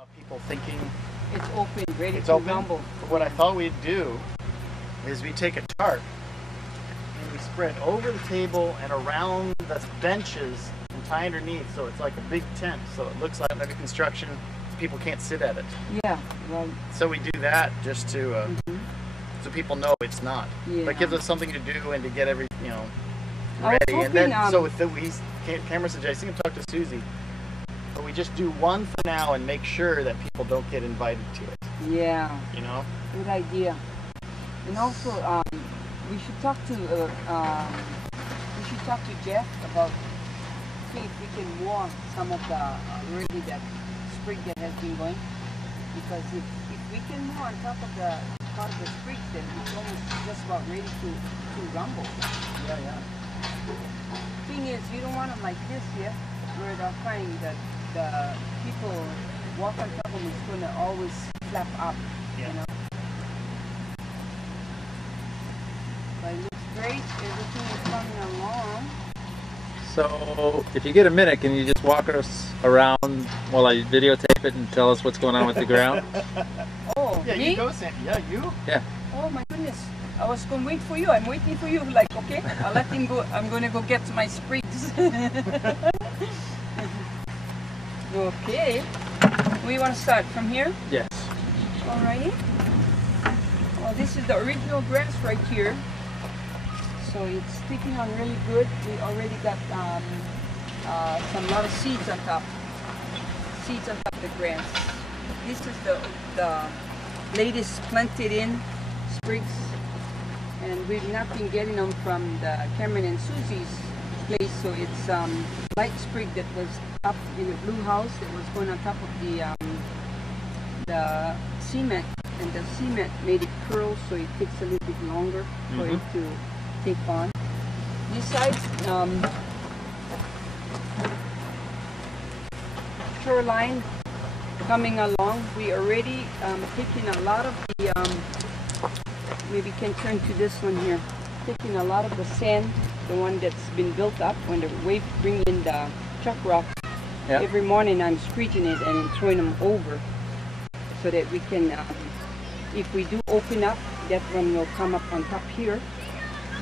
about people thinking it's open, ready it's to open. rumble. What I thought we'd do is we take a tarp and we spread over the table and around the benches and tie underneath, so it's like a big tent, so it looks like under construction. People can't sit at it. Yeah, right. So we do that just to so people know it's not. Yeah. That gives us something to do and to get every I was ready. And then hoping, so with the camera suggesting him talk to Susie. But we just do one for now and make sure that people don't get invited to it. Yeah. You know? Good idea. And also, we should talk to Jeff about see if we can warm some of the already that sprig that has been going. Because if we can mow on top of the part of the sprigs, then it's almost just about ready to rumble. Yeah, yeah. Thing is, you don't want them like this here, where they'll find that the people walk on top of them is going to always flap up, Yeah. you know. But it looks great. Everything is coming along. So, if you get a minute, can you just walk us around while I videotape it and tell us what's going on with the ground? Oh, Yeah, me? you go, Sandy. Yeah, you. Yeah. Oh my goodness. I was going to wait for you. I'm waiting for you. Like, okay, I'll let him go. I'm going to go get my sprigs. Okay. We want to start from here? Yes. Alrighty. Well, this is the original grass right here. So it's sticking on really good. We already got some lot of seeds on top. Seeds on top of the grass. This is the latest planted in sprigs. And we've not been getting them from the Cameron and Susie's place. So it's light sprig that was up in the blue house. It was going on top of the cement. And the cement made it curl, so it takes a little bit longer for it to take on. This side, shoreline coming along. We already taking a lot of the, maybe can turn to this one here, taking a lot of the sand, the one that's been built up when the wave bring in the chuck rock. Yep. Every morning I'm screeching it and then throwing them over so that we can, if we do open up, that one will come up on top here.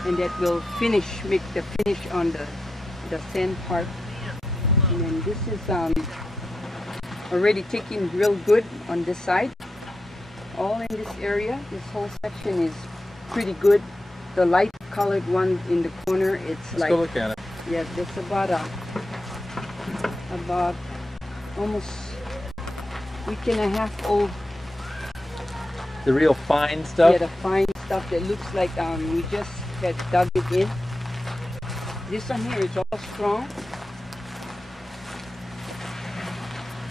And that will make the finish on the sand part. And then this is already taking real good on this side. All in this area, this whole section is pretty good. The light colored one in the corner, it's Let's go look at it. Yeah, that's about almost a week and a half old. The real fine stuff? Yeah, the fine stuff that looks like we just had dug it in. This one here is all strong.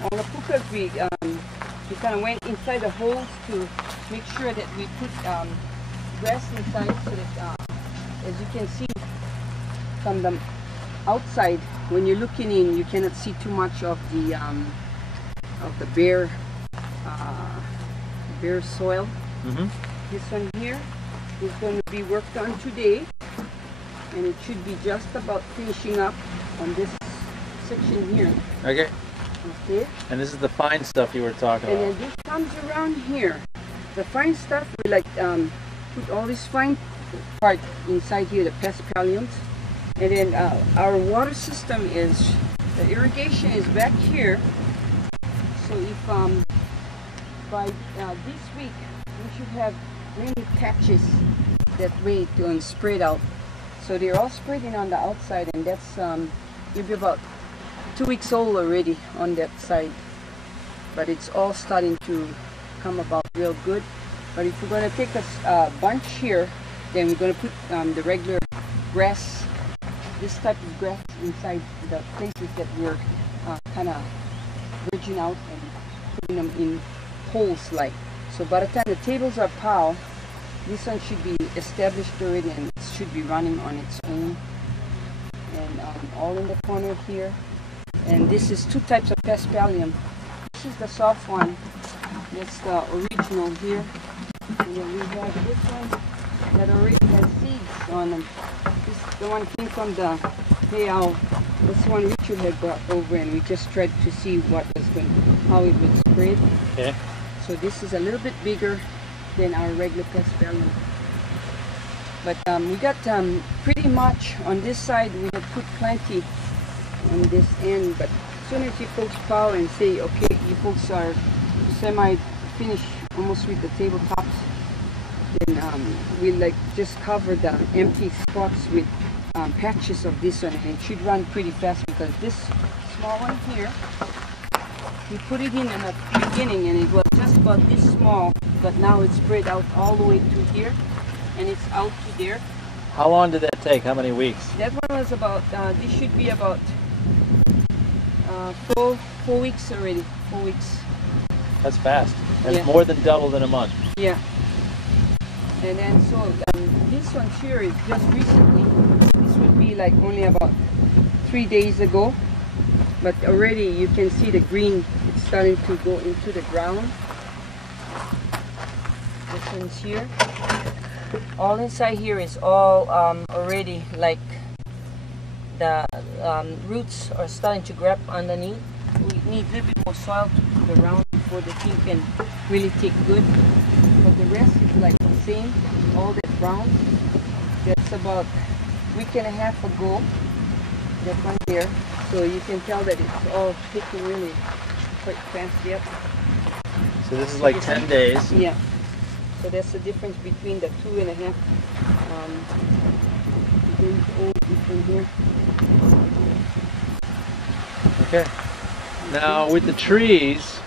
On the pukas, we kind of went inside the holes to make sure that we put grass inside so that, as you can see from the outside, when you're looking in, you cannot see too much of the bare soil. This one here is going to be worked on today, and it should be just about finishing up on this section here. Okay. Okay. And this is the fine stuff you were talking And about. then this comes around here. The fine stuff, we like put all this fine part inside here, the paspalliums. And then our water system is, the irrigation is back here. So if by this week, we should have many patches that way to spread out. So they're all spreading on the outside, and that's maybe about 2 weeks old already on that side. But it's all starting to come about real good. But if we're going to take a bunch here, then we're going to put the regular grass, this type of grass inside the places that we're kind of bridging out and putting them in holes like. So by the time the tables are piled, this one should be established already and it should be running on its own. And all in the corner here. And this is two types of paspallium. This is the soft one. That's the original here. And then we have this one that already has seeds on them. The one came from the payout This one Richard had brought over, and we just tried to see how it would spread. Okay. So this is a little bit bigger than our regular paspalum. But we got pretty much on this side. We have put plenty on this end. But as soon as you folks plow and say, okay, you folks are semi-finished almost with the tabletops, then we like just cover the empty spots with patches of this one, and it should run pretty fast because this small one here, we put it in the beginning and it was just about this small, but now it's spread out all the way to here, and it's out to there. How long did that take? How many weeks? That one was about, this should be about 4 weeks already, 4 weeks. That's fast. That's Yeah. more than doubled in a month. Yeah. And then so this one here is just recently, this would be like only about 3 days ago, but already you can see the green, it's starting to go into the ground. This one's here. All inside here is all already like the roots are starting to grab underneath. We need a little bit more soil to put around before the thing can really take good. But the rest is like the same, all that brown. That's about a week and a half ago, that one here. So you can tell that it's all taking really quite fast yet. So this is like 10 days. Yeah. So that's the difference between the 2.5 days old between here. Okay. Now with the trees,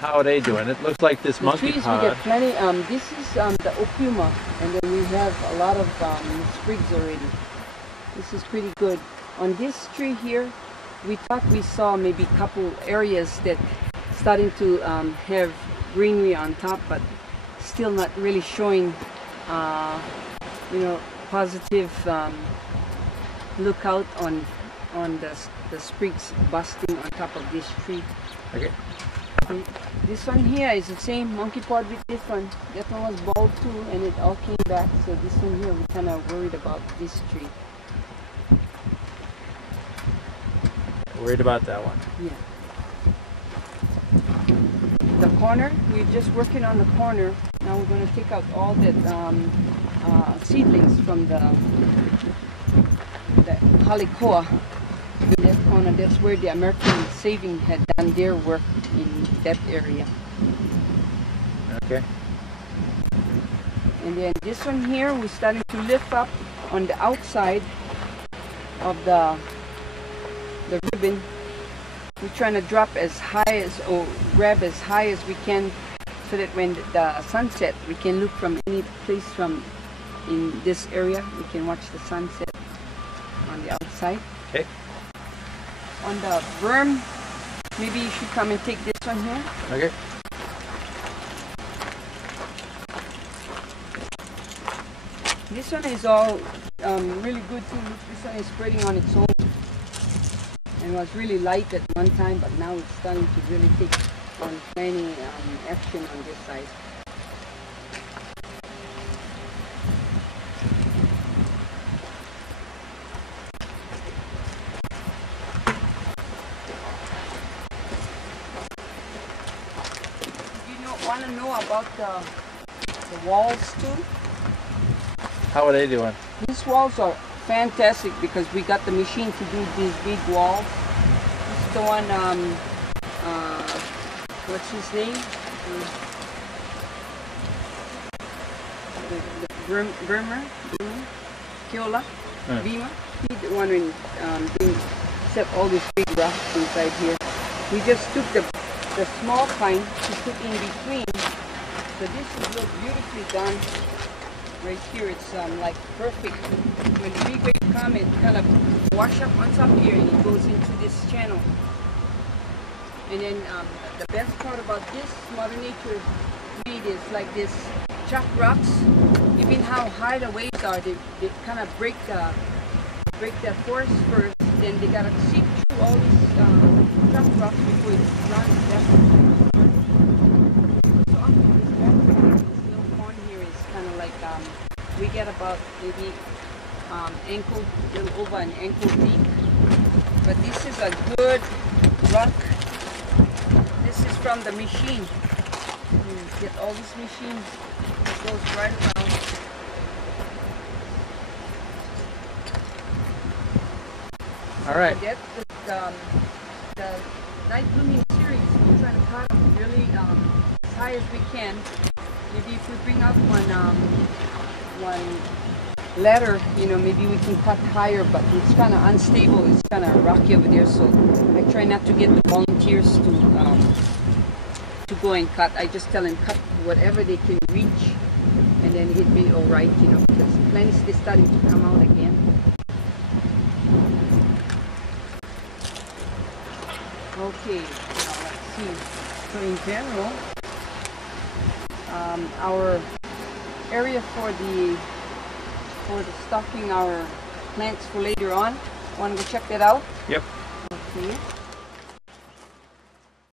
how are they doing? It looks like this The monkey trees pod. we get plenty. This is the opuma, and then we have a lot of sprigs already. This is pretty good. On this tree here, we thought we saw maybe a couple areas that starting to have greenery on top, but still not really showing, positive lookout on the sprigs busting on top of this tree. Okay. This one here is the same monkey pod with this one. That one was bald too, and it all came back. So this one here, we're kind of worried about this tree. Worried about that one. Yeah. The corner, we're just working on the corner. Now we're going to take out all that seedlings from the Halicoa. In that corner, that's where the American Saving had done their work in that area. Okay. And then this one here, we're starting to lift up on the outside of the ribbon. We're trying to drop as high as, or grab as high as we can, so that when the sunset, we can look from any place from in this area. We can watch the sunset on the outside. Okay. On the berm, maybe you should come and take this one here. Okay. This one is all really good too. This one is spreading on its own. And was really light at one time, but now it's starting to really take on plenty action on this side. Want to know about the walls too? How are they doing? These walls are fantastic because we got the machine to do these big walls. This is the one, what's his name? The Burmer? Kiola? Bima? He's the one who set all these big rocks inside here. We just took the small kind to put in between. So this is look beautifully done. Right here, it's like perfect. When the big wave comes, it kind of wash up on top here and it goes into this channel. And then the best part about this Mother Nature made is like this chopped rocks. Even how high the waves are, they kind of break the forest first. Then they gotta seep through all these chopped rocks before it runs down. We get about maybe ankle, a little over an ankle deep, but this is a good rock. This is from the machine. You get all these machines. It goes right around. All right. That's the night blooming series. We're trying to cut them really as high as we can. Maybe if we bring up one ladder, you know, maybe we can cut higher, but it's kind of unstable. It's kind of rocky over there, so I try not to get the volunteers to go and cut. I just tell them cut whatever they can reach, and then it'd be all right, you know, because plants is starting to come out again. Okay, now let's see. So in general, our area for the stocking our plants for later on. Want to go check that out? Yep. Okay.